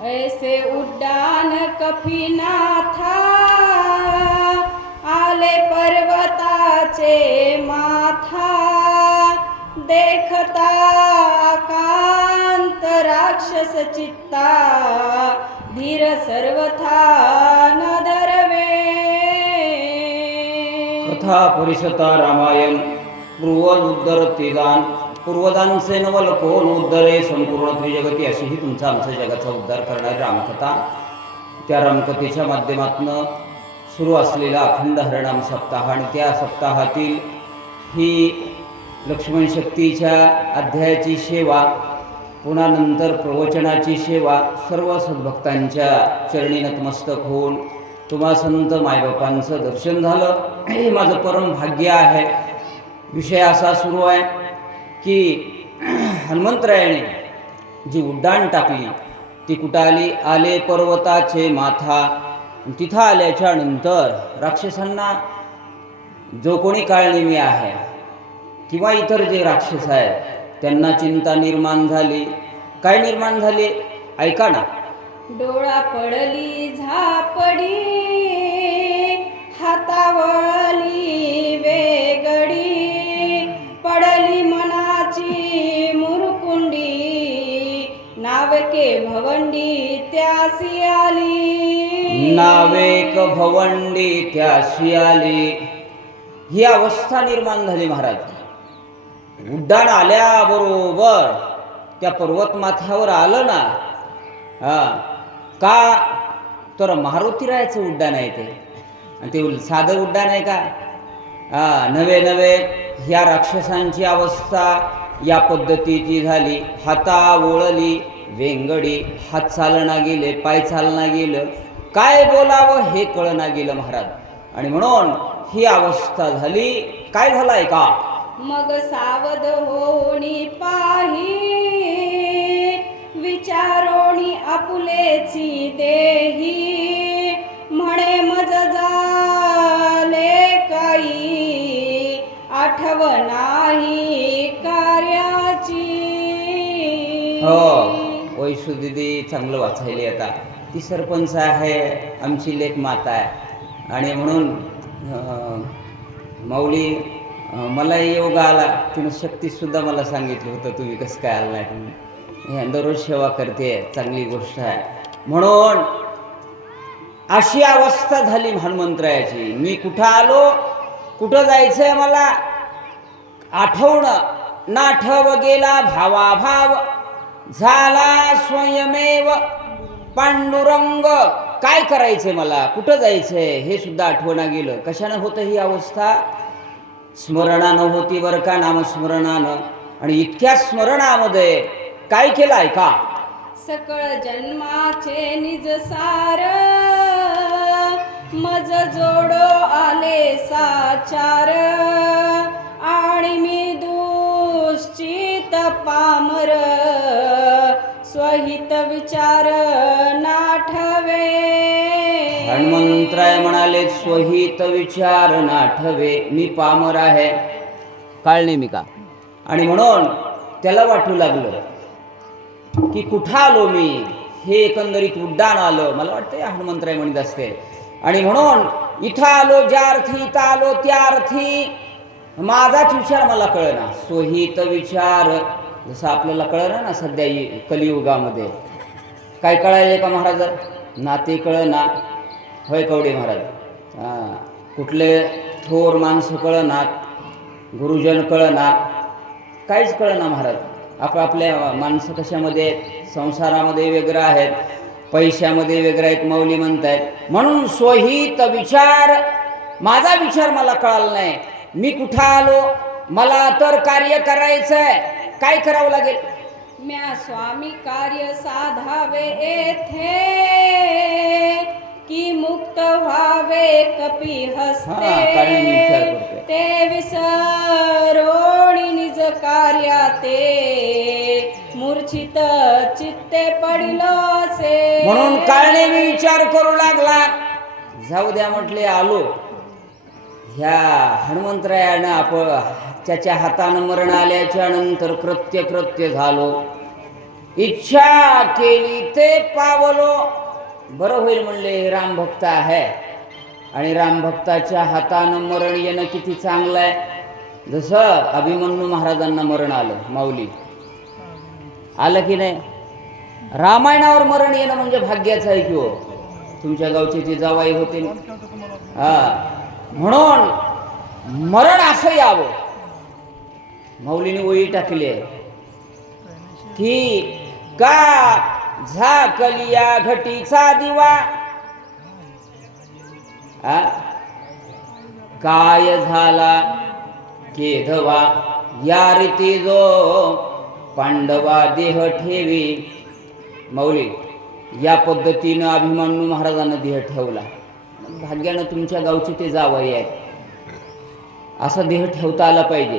ऐसे उड्डाण कपिनाथा आले पर्वताचे माथा देखता कांत राक्षस चित्ता धीर सर्वथा न धरवे. कथा परिषता रामायण पूर्वज उद्धर तेदान पूर्वजांचे नवल कोण उद्धरे संपूर्ण त्रिजगती अशी ही तुमचा आमच्या जगाचा उद्धार करणारी रामकथा. त्या रामकथेच्या माध्यमातून सुरू असलेला अखंड हरिनाम सप्ताह आणि त्या सप्ताहातील ही लक्ष्मण शक्तीच्या अध्यायाची सेवा, पुन्हा नंतर प्रवचनाची सेवा, सर्व सद्भक्तांच्या चरणी नतमस्तक होऊन तुम्हा संत मायबापांचं दर्शन झालं हे माझं परम भाग्य आहे. विषय असा सुरू आहे की हनुमंतरायाने जी उड्डाण टाकली ती कुठं आली? आले पर्वताचे माथा. तिथं आल्याच्या नंतर राक्षसांना जो कोणी काळनिमी आहे किंवा इतर जे राक्षस आहेत त्यांना चिंता निर्माण झाली. काय निर्माण झाली? ऐका ना. डोळा पडली झापडी हातावळली वेगडी पडली मनाची मुरकुंडी नावके भवंडी त्यासी आली. नावेक भवंडी त्याशी आली. ही अवस्था निर्माण झाली महाराज. उड्डाण आल्याबरोबर त्या पर्वतमाथ्यावर आलं ना. का तर मारुतीरायाचं उड्डाण आहे ते, आणि ते साधं उड्डाण आहे का? नवे नवे ह्या राक्षसांची अवस्था या पद्धतीची झाली. हाता ओळली वेंगडी, हात चालना गेले, पाय चालना गेलं, काय बोलावं हे कळना गेलं महाराज. आणि म्हणून ही अवस्था झाली. काय झालंय का? मग सावध होणी पाही विचारोणी आपुलेची देही म्हणे मज झाले काही आठव नाही कार्याची. हो वैशू दीदी चांगलं वाचायली. आता ती सरपंच आहे, आमची लेक माता आहे. आणि म्हणून माऊली मला योग आला, तिनं शक्तीसुद्धा मला सांगितलं होतं तुम्ही कसं काय आलं नाही. दररोज सेवा करते, चांगली गोष्ट आहे. म्हणून अशी अवस्था झाली हनुमंतरायाची. मी कुठं आलो, कुठं जायचंय मला आठवणं नाठव गेला भावाभाव झाला स्वयमेव पांडुरंग. काय करायचंय मला, कुठं जायचंय हे सुद्धा आठवणा गेलं. कशानं होतं ही अवस्था? स्मरणानं होती बरं का, नामस्मरणानं. आणि इतक्या स्मरणामध्ये काय केलंय का? सकळ जन्माचे निज सार मज जोडो आले साचार आणि मी दुश्चित पामर स्वहित विचार नाठवे. हनुमंतराय म्हणाले स्वहित विचार नाठवे. मी पामर आहे, काळनेमी का. आणि म्हणून त्याला वाटू लागलं की कुठं आलो मी, हे एकंदरीत उड्डाण आलं. मला वाटतं या हनुमंतराय म्हणत असते. आणि म्हणून इथं आलो ज्या अर्थी, इथं आलो त्या अर्थी माझाच विचार मला कळना. स्वहित विचार जसं आपल्याला कळलं ना सध्या कलियुगामध्ये. काय कळायले का महाराज? नाते कळना. होय कवडे महाराज. कुठले थोर माणसं कळनात, गुरुजन कळनात, काहीच कळना महाराज. आपापल्या माणसं कशामध्ये, संसारामध्ये वेगळं आहेत, पैशामध्ये वेगळं आहेत, माऊली म्हणतायत. म्हणून स्वहित विचार, माझा विचार मला कळाला नाही. मी कुठं आलो, मला तर कार्य करायचंय. काय करावं लागेल? म्या स्वामी कार्य साधावे येथे की मुक्त व्हावे कपी हस्ते. ते विसरोणी निज कार्याते मूर्छित चित्ते पडिलो असे. म्हणून काळने मी विचार करू लागला. जाऊ द्या म्हटले, आलो. ह्या हनुमंतरायानं आपण त्याच्या हातानं मरण आल्याच्या नंतर कृत्य झालो. इच्छा केली ते पावलो. बरं होईल म्हणले, राम भक्त आहे आणि राम भक्ताच्या हातानं मरण येणं किती चांगलं आहे. जसं अभिमन्यू महाराजांना मरण आलं, माऊली आलं की नाही. रामायणावर मरण येणं म्हणजे भाग्याचं आहे की हो. तुमच्या गावचे ते जावाई होते म्हणून मरण असं यावं. माऊलीने ओळी टाकली आहे की का झाकलिया घटीचा दिवा, काय झाला केधवा या रीती जो पांडवा देह ठेवी. माऊली या पद्धतीनं अभिमन्यू महाराजांना देह ठेवला. भाग्यानं तुमच्या गावची ते जावई आहेत, असा देह ठेवता आला पाहिजे.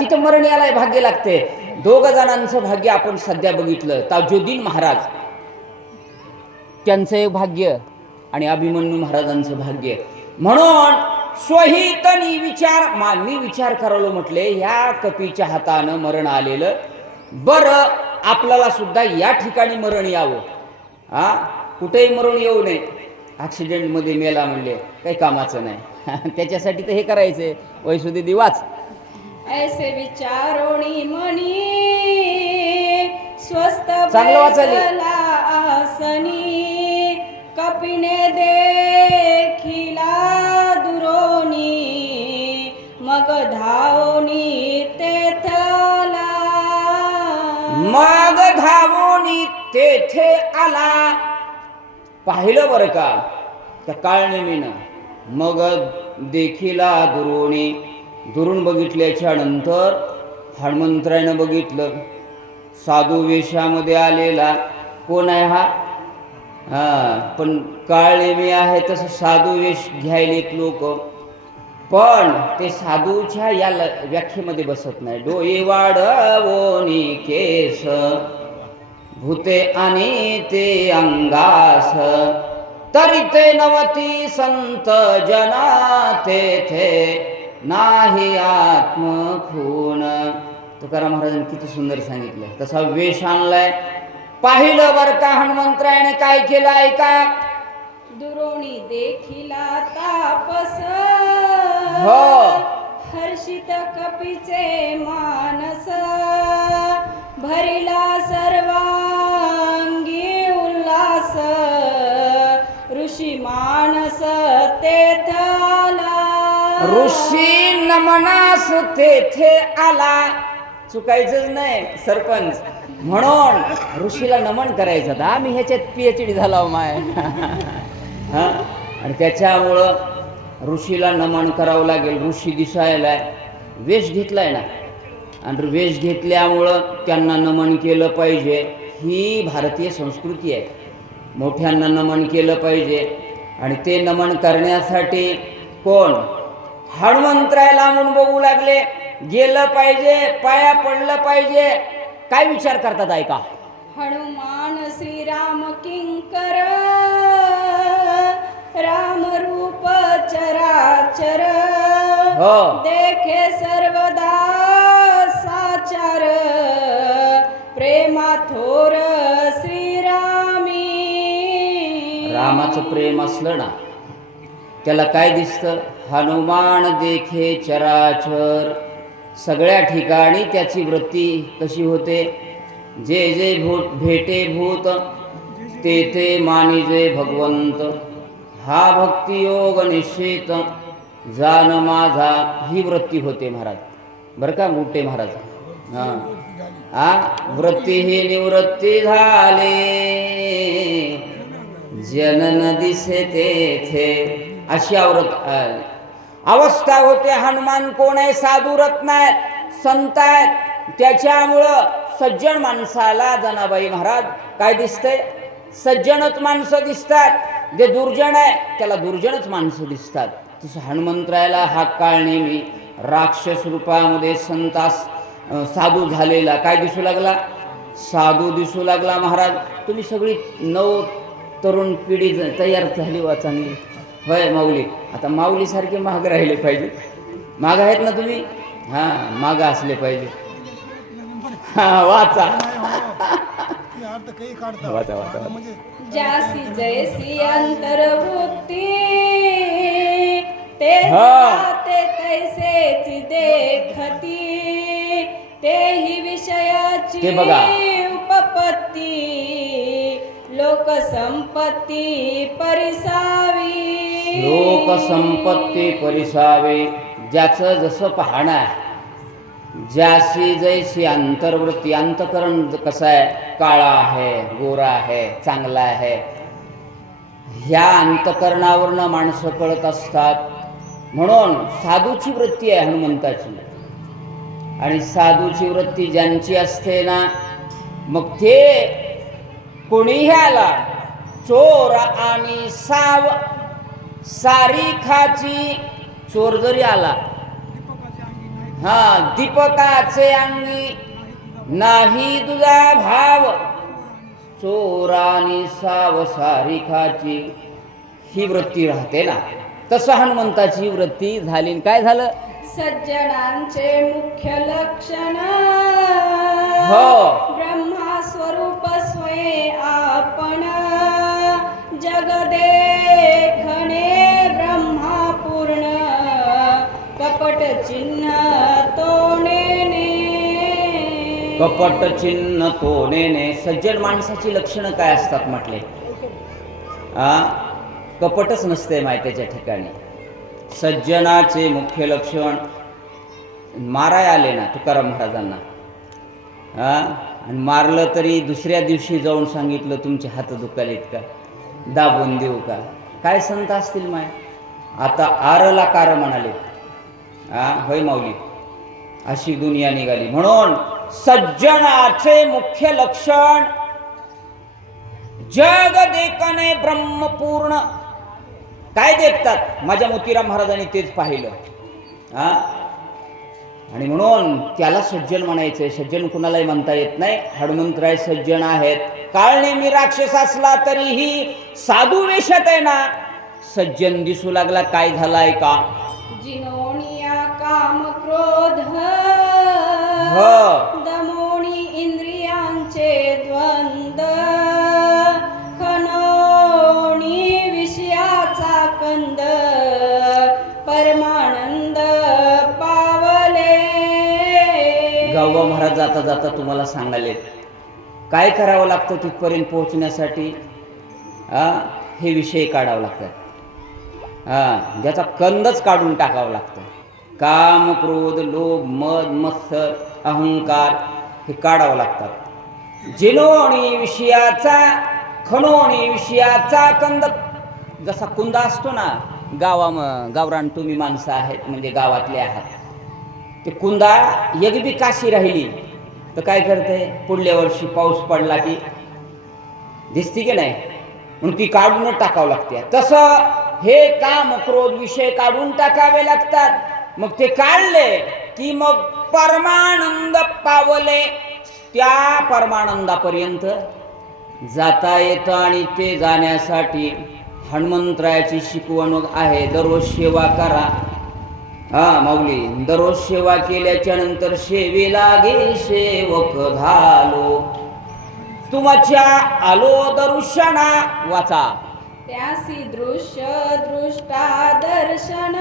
तिथं मरण यायला भाग्य लागते. 2 जणांचं भाग्य आपण सध्या बघितलं. ताजुद्दीन महाराज त्यांचं एक भाग्य आणि अभिमन्यू महाराजांचं भाग्य. म्हणून स्वहितनी विचार, मी विचार करायला म्हटले ह्या कपीच्या हातानं मरण आलेलं बरं, आपल्याला सुद्धा या ठिकाणी मरण यावं. कुठेही मरण येऊ नये. ॲक्सिडेंटमध्ये मेला म्हणले काही कामाचं नाही. त्याच्यासाठी तर हे करायचंय. वैसुदी दिवाच ऐसे विचारोणी मनी स्वस्त चांगलं वाचायला आसनी, कपिने देखिला दुरोनी, मग धावोनी तेथला. मग धावोनी तेथे आला. पाहिलं बरं का त्या काळनेमीनं. मग देखिला दुरोणी, दुरून बघितल्याच्या नंतर हनुमंतरायनं बघितलं. साधू वेशामध्ये आलेला कोण आहे हा? पण काळनेमी आहे तसं साधू वेश घ्यायलेत लोक, पण ते साधूच्या या व्याख्येमध्ये बसत नाही. डोळे वाढवोनी केस, भूते आणि ते अंगास, तरी ते नवती संत जना तेथे नाही आत्मखून. तुकाराम महाराजांनी किती सुंदर सांगितलं. तसा वेश आणलाय. पाहिलं बरं का हनुमंतरायाने काय केलं ऐका. दुरोणी देखिला तापस, हो, हर्षित कपीचे मानस, भरिला सर्वांगी उल्हास, ऋषी मानस तेथाला. ऋषी नमनास तेथे आला. चुकायचंच नाही सरपंच. म्हणून ऋषीला नमन करायचं. आम्ही ह्याच्यात PhD झाला माय. आणि त्याच्यामुळं ऋषीला नमन करावं लागेल. ऋषी दिसायला वेश घेतलाय ना, आणि वेश घेतल्यामुळं त्यांना नमन केलं पाहिजे. ही भारतीय संस्कृती आहे. मोठ्यांना नमन केलं पाहिजे. आणि ते नमन करण्यासाठी कोण? हनुमंतरायाला म्हणून बघू लागले. गेलं पाहिजे, पाया पडलं पाहिजे. काय विचार करतात ऐका. हनुमान श्रीराम किंकर, राम रूप चराचर, हो, देखे सर्वदा साचार, प्रेमा थोर श्रीरामी. रामाचं प्रेम असलं ना त्याला काय दिसतं? हनुमान देखे चराचर. सगळ्या ठिकाणी त्याची वृत्ती कशी होते? जे जे भेटे भूत ते ते मानिजे भगवंत, हा भक्तियोग निश्चित जान माझा. ही वृत्ती होते महाराज. बरं का मोठे महाराज. वृत्ती ही निवृत्ती झाले, जनन दिसे तेथे. अशी अवस्था होते. हनुमान कोण आहे? साधू रत्न आहेत, संत आहेत. त्याच्यामुळं सज्जन माणसाला जनाबाई महाराज काय दिसतंय? सज्जनच माणसं दिसतात. जे दुर्जन आहे त्याला दुर्जनच माणसं दिसतात. तसं हनुमंतरायाला हा काळ नेहमी राक्षस रूपामध्ये संतास साधू झालेला काय दिसू लागला? साधू दिसू लागला. महाराज तुम्ही सगळी नव तरुण पिढी तयार झाली वा चांगली. होय माऊली. आता माऊलीसारखे माग राहिले पाहिजे. माग आहेत ना तुम्ही? माग असले पाहिजे. वाचा. अर्थ काही काढता वाचा, वाचा. म्हणजे ज्यासी जैसी अंतर्वृत्ती ते हा. ते तैसेची देखती तेही विषयाची ते बघा. उपपत्ती लोकसंपत्ती परिसावी लोकसंपत्ती परिसावे. ज्याचं जसं पाहणं आहे, ज्याशी जैसी अंतर्वृत्ती. अंतकरण कसं आहे, काळा आहे, गोरा आहे, चांगला आहे, ह्या अंतकरणावरनं माणसं कळत असतात. म्हणून साधूची वृत्ती आहे हनुमंताची. आणि साधूची वृत्ती ज्यांची असते ना, मग ते कोणीही आला, चोर आणि साव सारिखाची, चोर जरी आला, हा, दीपकाचे अंगी नाही तुझा भाव, चोर आणि साव सारिखाची, ही वृत्ती राहते ना. तसं हनुमंताची वृत्ती झाली. आणि काय झालं, सज्जनांचे मुख्य लक्षण हो. ब्रह्मा स्वरूप स्वयं आपण जग देखणे ब्रह्मा पूर्ण कपट चिन्ह तोनेने कपट चिन्ह तोनेने. सज्जन माणसाची लक्षणं काय असतात म्हटले, कपटच नसते माहितीच्या ठिकाणी. सज्जनाचे मुख्य लक्षण, माराय आले ना तुकाराम महाराजांना, आणि मारलं तरी दुसऱ्या दिवशी जाऊन सांगितलं तुमचे हात दुखालेत का, दाबून देऊ का. काय संत असतील माय. आता आरला कार म्हणाले, होय माऊली, अशी दुनिया निघाली. म्हणून सज्जनाचे मुख्य लक्षण जग देखणे ब्रह्मपूर्ण. काय देखतात, माझ्या मोतीराम महाराजांनी तेच पाहिलं. आणि म्हणून त्याला सज्जन म्हणायचंय. सज्जन कुणालाही म्हणता येत नाही. हनुमंतराय सज्जन आहेत. काळ नेहमी राक्षस असला तरीही साधू वेशात आहे ना, सज्जन दिसू लागला. काय झालाय का, जिनोनिया काम क्रोध दमोनी इंद्रियांचे द्वंद खनोनी विषयाचा कंद परमानंद पावले. गावबा महाराज जाता जाता तुम्हाला सांगाले काय करावं लागतं तिथपर्यंत पोहोचण्यासाठी. हे विषय काढावं लागतात. ज्याचा कंदच काढून टाकावं लागतं. काम क्रोध लोभ मद मत्सर अहंकार हे काढावं लागतात. जिनोणी विषयाचा खणोणी विषयाचा कंद. जसा कुंदा असतो ना, गावरान तुम्ही माणसं आहेत म्हणजे गावातले आहात, ते कुंदा एक बी काशी राहिली तर काय करते, पुढल्या वर्षी पाऊस पडला की दिसती की नाही, म्हणून ती काढून टाकावं लागते. तसं हे काम क्रोध विषय काढून टाकावे लागतात. मग ते काढले की मग परमानंद पावले. त्या परमानंदापर्यंत जाता येतं. आणि ते जाण्यासाठी हनुमंतरायाची शिकवण आहे. दररोज सेवा करा. माऊली, दररोज सेवा केल्याच्या नंतर सेवेला गे सेवक झालो, तुमच्या आलो दर्शना. वाचा. त्यासी दृश्य दृष्टा दर्शन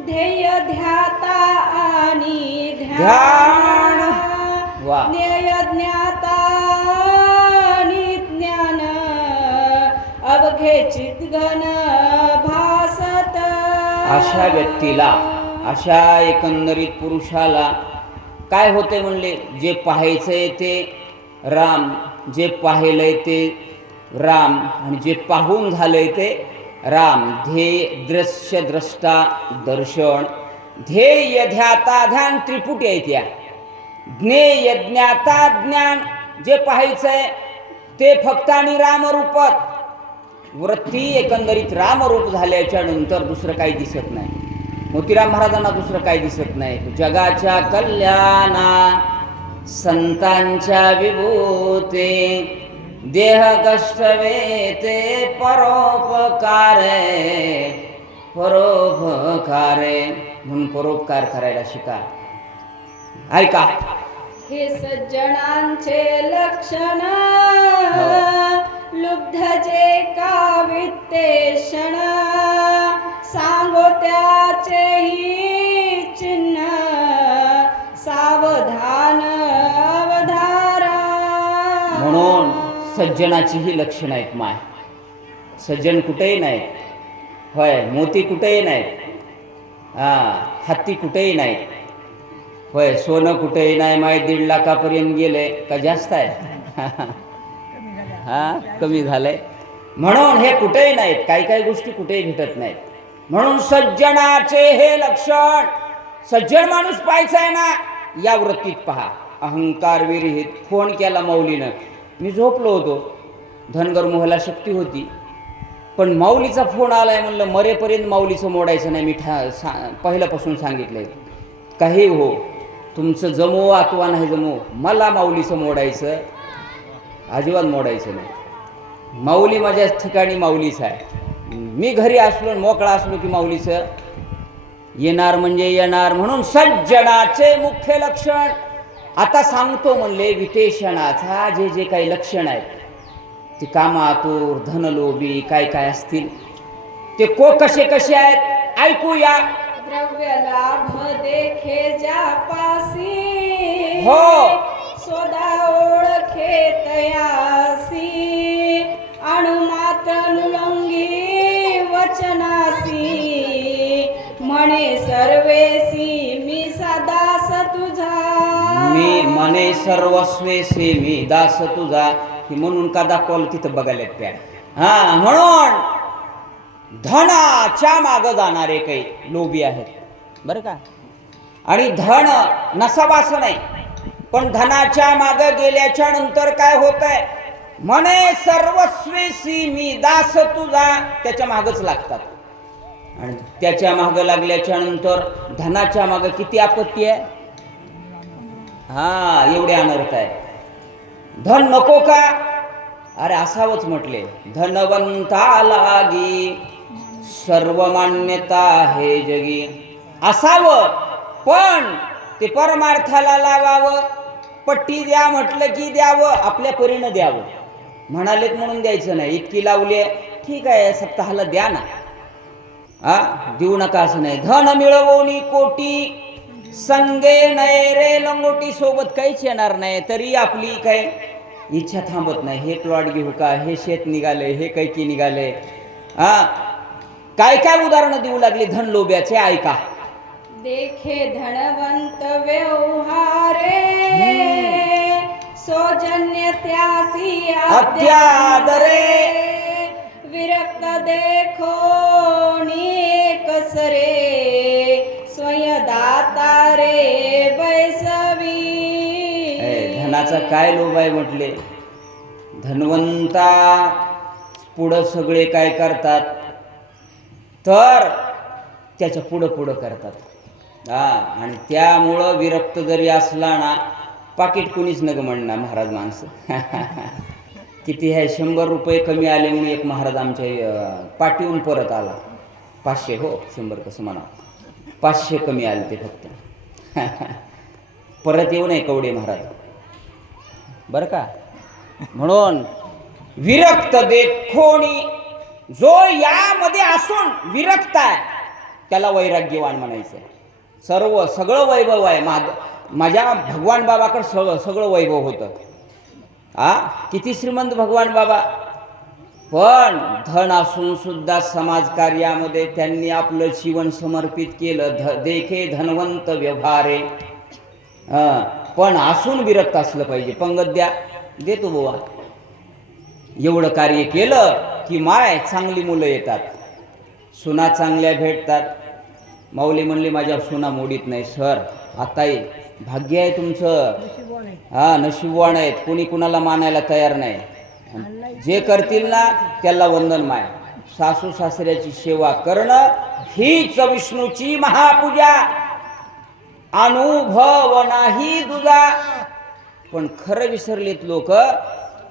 ध्येय ध्याता आणि ध्यान वा. ज्ञेय ज्ञाता आणि ज्ञान अवघे चितघन भासत. अशा व्यक्तीला, अशा एकंदरीत पुरुषाला काय होते म्हणले, जे पाहायचंय ते राम, जे पाहिलंय ते राम, आणि जे पाहून झालंय ते राम. ध्येय दृश्य द्रष्टा दर्शन, ध्येय ध्याता ध्यान त्रिपुटी आहे त्या. ज्ञेय ज्ञाता ज्ञान, जे पाहायचंय ते फक्त आणि रामरूपत. वृत्ती एकंदरीत रामरूप झाल्याच्या नंतर दुसरं काही दिसत नाही. मोतीराम महाराजांना दुसरं काही दिसत नाही. जगाच्या कल्याणा संतांच्या विभूते देह कष्ट वेते परोपकारे. परोपकारे म्हणून परोपकार करायला शिका. ऐका, हे सज्जनांचे लक्षण लुब्ध जे कावित्तेषण सांगो त्याचेही चिन्ह सावधान अवधारा. म्हणून सज्जनाची ही लक्षणं आहेत माय. सज्जन कुठेही नाहीत, होय. मोती कुठेही नाहीत, हत्ती कुठेही नाहीत, होय. सोनं कुठेही नाही माय. 1.5 लाखापर्यंत गेले का जास्त आहे? कमी झालंय. म्हणून हे कुठेही नाहीत, काही काही गोष्टी कुठेही भेटत नाहीत. म्हणून सज्जनाचे हे लक्षण. सज्जन माणूस पाहायचा आहे ना, या वृत्तीत पहा. अहंकार विरहित. फोन केला माऊलीनं, मी झोपलो होतो. धनगर मोहाला शक्ती होती, पण माऊलीचा फोन आलाय म्हणलं मरेपर्यंत माऊलीचं मोडायचं नाही. मी पहिल्यापासून सांगितलंय, काही हो तुमचं जमो अथवा नाही जमो, मला माऊलीचं मोडायचं अजिबात मोडायचं नाही. माऊली माझ्या ठिकाणी माऊलीच आहे. मी घरी असलो मोकळा असलो की माऊलीचं येणार म्हणजे येणार. म्हणून सज्जनाचे मुख्य लक्षण आता सांगतो म्हणले. विशेषणाचा जे जे काही लक्षण आहेत ते कामातुर, धनलोभी काय काय असतील ते कसे कसे आहेत ऐकूया. द्रव्य लाभ देखे जापासी हो. स्वदा ओळखे तयासी अणुमात्र अनुलंगी वचनासी म्हणे सर्वेसी मी दास तुझा. मी म्हणे सर्वस्वेसी मी दास तुझा. म्हणून का दाखवलं तिथं बघायला त्या. म्हणून धनाच्या मागं जाणारे काही लोभी आहेत बरं का. आणि धन नसावं असं नाही, पण धनाच्या मागं गेल्याच्या नंतर काय होतंय, म्हणे सर्वस्वेसी मी दास तुझा, त्याच्या मागच लागतात. आणि त्याच्या मागं लागल्याच्या नंतर धनाच्या मागं किती आपत्ती आहे. एवढे अनर्थ आहे. धन नको का, अरे असावंच म्हटले. धनवंता लागी सर्व मान्यता हे जगी. असावं, पण ते परमार्थाला लावावं. पट्टी द्या म्हटलं की द्यावं, आपल्या परीनं द्यावं. म्हणालेत म्हणून द्यायचं नाही. इतकी लावली ठीक आहे, सप्ताहाला द्या ना, देऊ नका असं नाही. धन मिळवणी कोटी संगे नये रे लंगोटी. सोबत काहीच येणार नाही तरी आपली काय इच्छा थांबत नाही. हे प्लॉट घेऊ का, हे शेत निघाले, हे कैकी निघाले. काय काय उदाहरणं देऊ लागली धन लोभ्याचे ऐका. देखे धनवंत व्यवहारे सौजन्य त्यासी अत्यादरे विरक्त देखो कसरे स्वयंदाता रे बैसवी. धनाचा काय लोभ आहे म्हटले. धनवंता पुढं सगळे काय करतात तर त्याच्या पुढं करतात. आणि त्यामुळं विरक्त जरी असला ना, पाकिट कुणीच नग म्हणणार महाराज माणसं. किती आहे, 100 रुपये कमी आले म्हणून एक महाराज आमच्या पाठीहून परत आला. 500 हो, 100 कसं म्हणा, 500 कमी आले ते फक्त. परत येऊ नये कवडे महाराज बरं का. म्हणून विरक्त देखोणी, जो यामध्ये असून विरक्त आहे त्याला वैराग्यवान म्हणायचं. सगळं वैभव आहे. माझ्या भगवान बाबाकडे सगळं वैभव होतं. किती श्रीमंत भगवान बाबा, पण धन असून सुद्धा समाजकार्यामध्ये त्यांनी आपलं जीवन समर्पित केलं. देखे धनवंत व्यवहारे. पण असून विरक्त असलं पाहिजे. पंगत द्या, देतो बुवा. एवढं कार्य केलं की माय चांगली मुलं येतात, सुना चांगल्या भेटतात. माऊली म्हणले माझ्या सुना मोडीत नाही. सर आता भाग्य आहे तुमचं. नशीबवान आहेत. कोणी कुणाला मानायला तयार नाही. जे करतील ना त्याला वंदन माय. सासू सासऱ्याची सेवा करणं हीच विष्णूची महापूजा. अनुभव नाही तुझा. पण खरं विसरलेत लोक.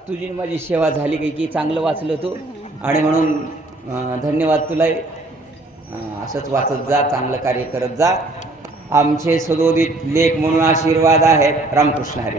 तुझी माझी सेवा झाली काही की चांगलं वाचलं तू, आणि म्हणून धन्यवाद तुला. असंच वाचत जा, चांगलं कार्य करत जा. आमचे सदोदित लेख म्हणून आशीर्वाद आहेत. रामकृष्ण हरी.